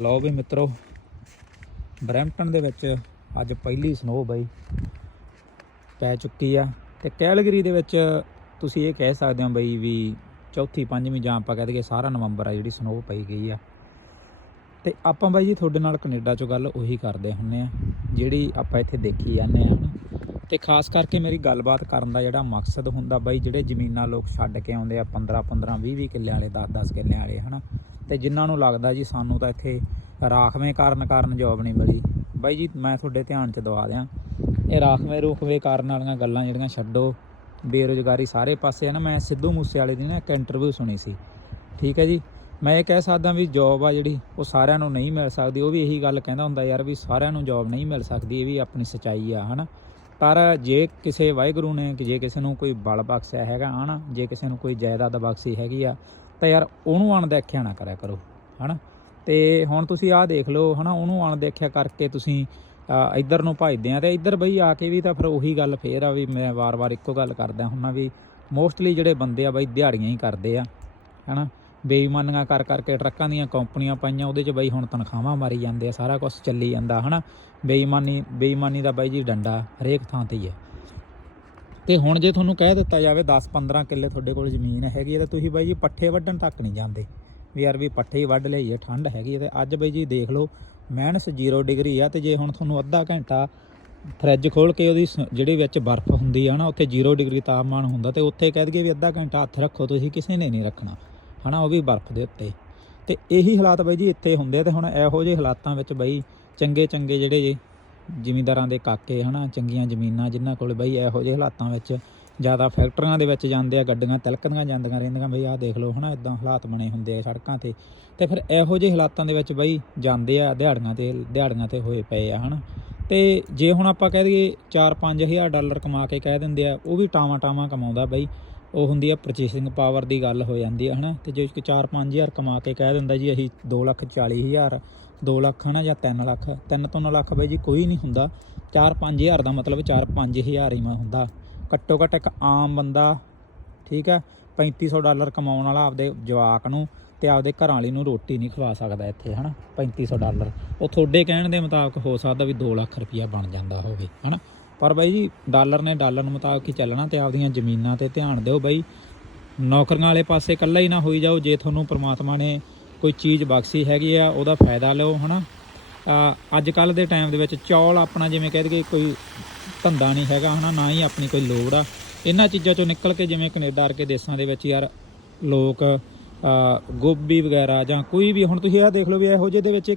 ਲਓ ਵੀ ਮਿੱਤਰੋ, ਬਰੈਂਪਟਨ ਦੇ ਵਿੱਚ ਅੱਜ ਪਹਿਲੀ ਸਨੋ ਬਈ, ਪੈ ਚੁੱਕੀ ਆ ਤੇ ਕੈਲਗਰੀ ਦੇ ਵਿੱਚ ਤੁਸੀਂ ਇਹ ਕਹਿ ਸਕਦੇ ਹੋ ਬਈ ਵੀ ਚੌਥੀ, ਪੰਜਵੀਂ ਜਾਂ ਆਪਾਂ ਕਹਿ ਦਈਏ ਸਾਰਾ ਨਵੰਬਰ ਆ ਜਿਹੜੀ ਸਨੋ ਪਈ ਗਈ ਆ। ਤੇ ਆਪਾਂ ਬਾਈ ਜੀ ਤੁਹਾਡੇ ਨਾਲ ਕੈਨੇਡਾ ਚੋਂ ਗੱਲ ਉਹੀ ਕਰਦੇ ਹੁੰਨੇ ਆ, ਜਿਹੜੀ ਆਪਾਂ ਇੱਥੇ ਦੇਖੀ ਜਾਂਦੇ ਆ ਹਨਾ ਤੇ ਖਾਸ ਕਰਕੇ ਮੇਰੀ ਗੱਲਬਾਤ ਕਰਨ ਦਾ ਜਿਹੜਾ ਮਕਸਦ ਹੁੰਦਾ ਬਾਈ, ਜਿਹੜੇ ਜ਼ਮੀਨਾਂ ਲੋਕ ਛੱਡ ਕੇ ਆਉਂਦੇ ਆ 15 15 20 20 ਕਿੱਲਿਆਂ ਵਾਲੇ 10 10 ਕਿੱਲਿਆਂ ਵਾਲੇ, ਹਨਾ। ਤੇ ਜਿਨ੍ਹਾਂ ਨੂੰ ਲੱਗਦਾ ਜੀ ਸਾਨੂੰ ਤਾਂ ਇੱਥੇ ਰਾਖਵੇਂ ਕਾਰਨ ਕਾਰਨ ਜੌਬ ਨਹੀਂ ਮਿਲੀ। ਬਾਈ ਜੀ, ਮੈਂ ਤੁਹਾਡੇ ਧਿਆਨ 'ਚ ਦਵਾ ਦਿਆਂ, ਇਹ ਰਾਖਵੇਂ ਰੁਖਵੇਂ ਕਾਰਨ ਵਾਲੀਆਂ ਗੱਲਾਂ ਜਿਹੜੀਆਂ ਛੱਡੋ। ਬੇਰੁਜ਼ਗਾਰੀ ਸਾਰੇ ਪਾਸੇ ਆ ਨਾ, ਮੈਂ ਸਿੱਧੂ ਮੂਸੇ ਵਾਲੇ ਦੀ ਨਾ ਇੱਕ ਇੰਟਰਵਿਊ ਸੁਣੀ ਸੀ। ਠੀਕ ਹੈ ਜੀ? ਮੈਂ ਇਹ ਕਹਿ ਸਕਦਾ ਵੀ ਜੌਬ ਆ ਜਿਹੜੀ, ਉਹ ਸਾਰਿਆਂ ਨੂੰ ਨਹੀਂ ਮਿਲ ਸਕਦੀ। ਉਹ ਵੀ ਇਹੀ ਗੱਲ ਕਹਿੰਦਾ ਹੁੰਦਾ ਯਾਰ ਵੀ ਸਾਰਿਆਂ ਨੂੰ ਜੌਬ ਨਹੀਂ ਮਿਲ ਸਕਦੀ, ਇਹ ਵੀ ਆਪਣੀ ਸਚਾਈ ਆ, ਹਨਾ? ਪਰ ਜੇ ਕਿਸੇ ਵਾਹਿਗੁਰੂ ਨੇ, ਜੇ ਕਿਸੇ ਨੂੰ ਕੋਈ ਬਲ ਬਖਸ਼ਿਆ ਹੈਗਾ, ਹਨਾ? ਜੇ ਕਿਸੇ ਨੂੰ ਕੋਈ ਜਾਇਦਾਦ ਬਖਸ਼ੀ ਹੈਗੀ ਆ ਤਾਂ ਯਾਰ ਉਹਨੂੰ ਅਣਦੇਖਿਆ ਨਾ ਕਰਿਆ ਕਰੋ, ਹਨਾ? ਤੇ ਹੁਣ ਤੁਸੀਂ ਆਹ ਦੇਖ ਲਓ, ਹਨਾ, ਉਹਨੂੰ ਅਣਦੇਖਿਆ ਕਰਕੇ ਤੁਸੀਂ ਇੱਧਰ ਨੂੰ ਭਜਦੇ ਆ ਤੇ ਇੱਧਰ ਬਈ ਆ ਕੇ ਵੀ ਤਾਂ ਫਿਰ ਉਹੀ ਗੱਲ ਫੇਰ ਆ ਵੀ ਮੈਂ ਵਾਰ-ਵਾਰ ਇੱਕੋ ਗੱਲ ਕਰਦਾ ਹੁੰਨਾ ਵੀ ਮੋਸਟਲੀ ਜਿਹੜੇ ਬੰਦੇ ਆ ਬਈ ਦਿਹਾੜੀਆਂ ਹੀ ਕਰਦੇ ਆ, ਹਨਾ? ਬੇਈਮਾਨੀਆਂ ਕਰ ਕਰਕੇ ਟਰੱਕਾਂ ਦੀਆਂ ਕੰਪਨੀਆਂ ਪਾਈਆਂ, ਉਹਦੇ 'ਚ ਬਈ ਹੁਣ ਤਨਖਾਹਾਂ ਮਾਰੀ ਜਾਂਦੇ ਆ, ਸਾਰਾ ਕੁਝ ਚੱਲੀ ਜਾਂਦਾ, ਹਨਾ? ਬੇਈਮਾਨੀ ਬੇਈਮਾਨੀ ਦਾ ਬਾਈ ਜੀ ਡੰਡਾ ਹਰੇਕ ਥਾਂ ਤੇ ਹੀ ਹੈ ਤੇ ਹੁਣ ਜੇ ਤੁਹਾਨੂੰ ਕਹਿ ਦਿੱਤਾ ਜਾਵੇ 10-15 ਕਿੱਲੇ ਤੁਹਾਡੇ ਕੋਲ ਜ਼ਮੀਨ ਹੈਗੀ ਹੈ, ਤਾਂ ਤੁਸੀਂ ਬਾਈ ਜੀ ਪੱਠੇ ਵੱਢਣ ਤੱਕ ਨਹੀਂ ਜਾਂਦੇ। ਵੀ ਯਾਰ ਵੀ ਪੱਠੇ ਹੀ ਵੱਢ ਲਈਏ, ਠੰਡ ਹੈਗੀ ਹੈ ਤੇ ਅੱਜ ਬਾਈ ਜੀ ਦੇਖ ਲਓ ਮਾਈਨਸ 0 ਡਿਗਰੀ ਆ ਤੇ ਜੇ ਹੁਣ ਤੁਹਾਨੂੰ ਅੱਧਾ ਘੰਟਾ ਫਰਿੱਜ ਖੋਲ ਕੇ ਉਹਦੀ ਸ- ਜਿਹੜੀ ਵਿੱਚ ਬਰਫ਼ ਹੁੰਦੀ ਆ ਨਾ, ਉੱਥੇ 0 ਡਿਗਰੀ ਤਾਪਮਾਨ ਹੁੰਦਾ ਤੇ ਉੱਥੇ ਕਹਿ ਦਈਏ ਵੀ ਅੱਧਾ ਘੰਟਾ ਹੱਥ ਰੱਖੋ, ਤੁਸੀਂ ਕਿਸੇ ਨੇ ਨਹੀਂ ਰੱਖਣਾ। ਹਨਾ, ਉਹ ਵੀ ਬਰਫ਼ ਦੇ ਉੱਤੇ। ਤੇ ਇਹੀ ਹਾਲਾਤ ਬਾਈ ਜੀ ਇੱਥੇ ਹੁੰਦੇ ਆ ਤੇ ਹੁਣ ਇਹੋ ਜਿਹੇ ਹਾਲਾਤਾਂ ਵਿੱਚ ਬਾਈ ਚੰਗੇ ਚੰਗੇ ਜਿਹੜੇ ਜ਼ਿਮੀਂਦਾਰਾਂ ਦੇ ਕਾਕੇ, ਹਨਾ, ਚੰਗੀਆਂ ਜ਼ਮੀਨਾਂ ਜਿਨ੍ਹਾਂ ਕੋਲ ਬਈ ਇਹੋ ਜਿਹੇ ਹਾਲਾਤਾਂ ਵਿੱਚ ਜ਼ਿਆਦਾ ਫੈਕਟਰੀਆਂ ਦੇ ਵਿੱਚ ਜਾਂਦੇ ਆ, ਗੱਡੀਆਂ ਤਲਕਦੀਆਂ ਜਾਂਦੀਆਂ ਰਹਿੰਦੀਆਂ, ਬਈ ਆਹ ਦੇਖ ਲਓ, ਹਨਾ ਇਦਾਂ ਹਾਲਾਤ ਬਣੇ ਹੁੰਦੇ ਆ ਸੜਕਾਂ ਤੇ। ਤੇ ਫਿਰ ਇਹੋ ਜਿਹੇ ਹਾਲਾਤਾਂ ਦੇ ਵਿੱਚ ਬਈ ਜਾਂਦੇ ਆ, ਦਿਹਾੜੀਆਂ ਤੇ ਦਿਹਾੜੀਆਂ ਤੇ ਹੋਏ ਪਏ ਆ, ਹਨਾ। ਤੇ ਜੇ ਹੁਣ ਆਪਾਂ ਕਹਿ ਦਈਏ 4-5000 ਡਾਲਰ ਕਮਾ ਕੇ ਕਹਿ ਦਿੰਦੇ ਆ, ਉਹ ਵੀ ਟਾਵਾਂ ਟਾਵਾਂ ਕਮਾਉਂਦਾ ਬਈ। ਉਹ ਹੁੰਦੀ ਆ ਪਰਚੇਸਿੰਗ ਪਾਵਰ ਦੀ ਗੱਲ ਹੋ ਜਾਂਦੀ ਹੈ ਹਨਾ। ਤੇ ਜੇ 4-5000 ਕਮਾ ਕੇ ਕਹਿ ਦਿੰਦਾ ਜੀ, ਅਸੀਂ 240000 2 ਲੱਖ ਹਨਾ ਜਾਂ 3 ਲੱਖ 3 ਤੋਂ 9 ਲੱਖ ਬਾਈ ਜੀ ਕੋਈ ਨਹੀਂ ਹੁੰਦਾ। 4-5000 ਦਾ ਮਤਲਬ 4-5000 ਹੀ ਮਾ ਹੁੰਦਾ। ਘੱਟੋ ਘੱਟ ਇੱਕ ਆਮ ਬੰਦਾ, ਠੀਕ ਹੈ 3500 ਡਾਲਰ ਕਮਾਉਣ ਵਾਲਾ ਆਪਦੇ ਜਵਾਕ ਨੂੰ ਤੇ ਆਪਦੇ ਘਰਾਂ ਵਾਲੀ ਨੂੰ ਰੋਟੀ ਨਹੀਂ ਖਵਾ ਸਕਦਾ ਇੱਥੇ, ਹਨਾ 3500 ਡਾਲਰ। ਉਹ ਤੁਹਾਡੇ ਕਹਿਣ ਦੇ ਮੁਤਾਬਕ ਹੋ ਸਕਦਾ ਵੀ 2 ਲੱਖ ਰੁਪਇਆ ਬਣ ਜਾਂਦਾ ਹੋਵੇ, ਹਨਾ। ਪਰ ਬਾਈ ਜੀ ਡਾਲਰ ਨੇ ਡਾਲਰ ਨੂੰ ਮੁਤਾਬਕ ਹੀ ਚੱਲਣਾ ਤੇ ਆਪਦੀਆਂ ਜ਼ਮੀਨਾਂ ਤੇ ਧਿਆਨ ਦਿਓ ਬਾਈ। ਨੌਕਰੀਆਂ ਵਾਲੇ ਪਾਸੇ ਇਕੱਲਾ ਹੀ ਨਾ ਹੋਈ ਜਾਓ, ਜੇ ਤੁਹਾਨੂੰ ਪ੍ਰਮਾਤਮਾ ਨੇ ਕੋਈ ਚੀਜ਼ ਬਖਸ਼ੀ ਹੈਗੀ ਆ ਉਹਦਾ ਫਾਇਦਾ ਲਓ ਹਨਾ? ਅ, ਅੱਜ ਕੱਲ ਦੇ ਟਾਈਮ ਦੇ ਵਿੱਚ ਚੌਲ ਆਪਣਾ ਜਿਵੇਂ ਕਹਿ ਦਈਏ ਕੋਈ ਧੰਦਾ ਨਹੀਂ ਹੈਗਾ ਹਨਾ? ਨਾ ਹੀ ਆਪਣੀ ਕੋਈ ਲੋੜ ਆ। ਇਹਨਾਂ ਚੀਜ਼ਾਂ ਚੋਂ ਨਿਕਲ ਕੇ ਜਿਵੇਂ ਕੈਨੇਡਾ ਵਰਗੇ ਦੇਸ਼ਾਂ ਦੇ ਵਿੱਚ ਯਾਰ ਲੋਕ ਗੋਭੀ ਵਗੈਰਾ ਜਾਂ ਕੋਈ ਵੀ ਹੁਣ ਤੁਸੀਂ ਇਹ ਦੇਖ ਲਓ ਵੀ ਇਹੋ ਜਿਹੇ ਦੇ ਵਿੱਚ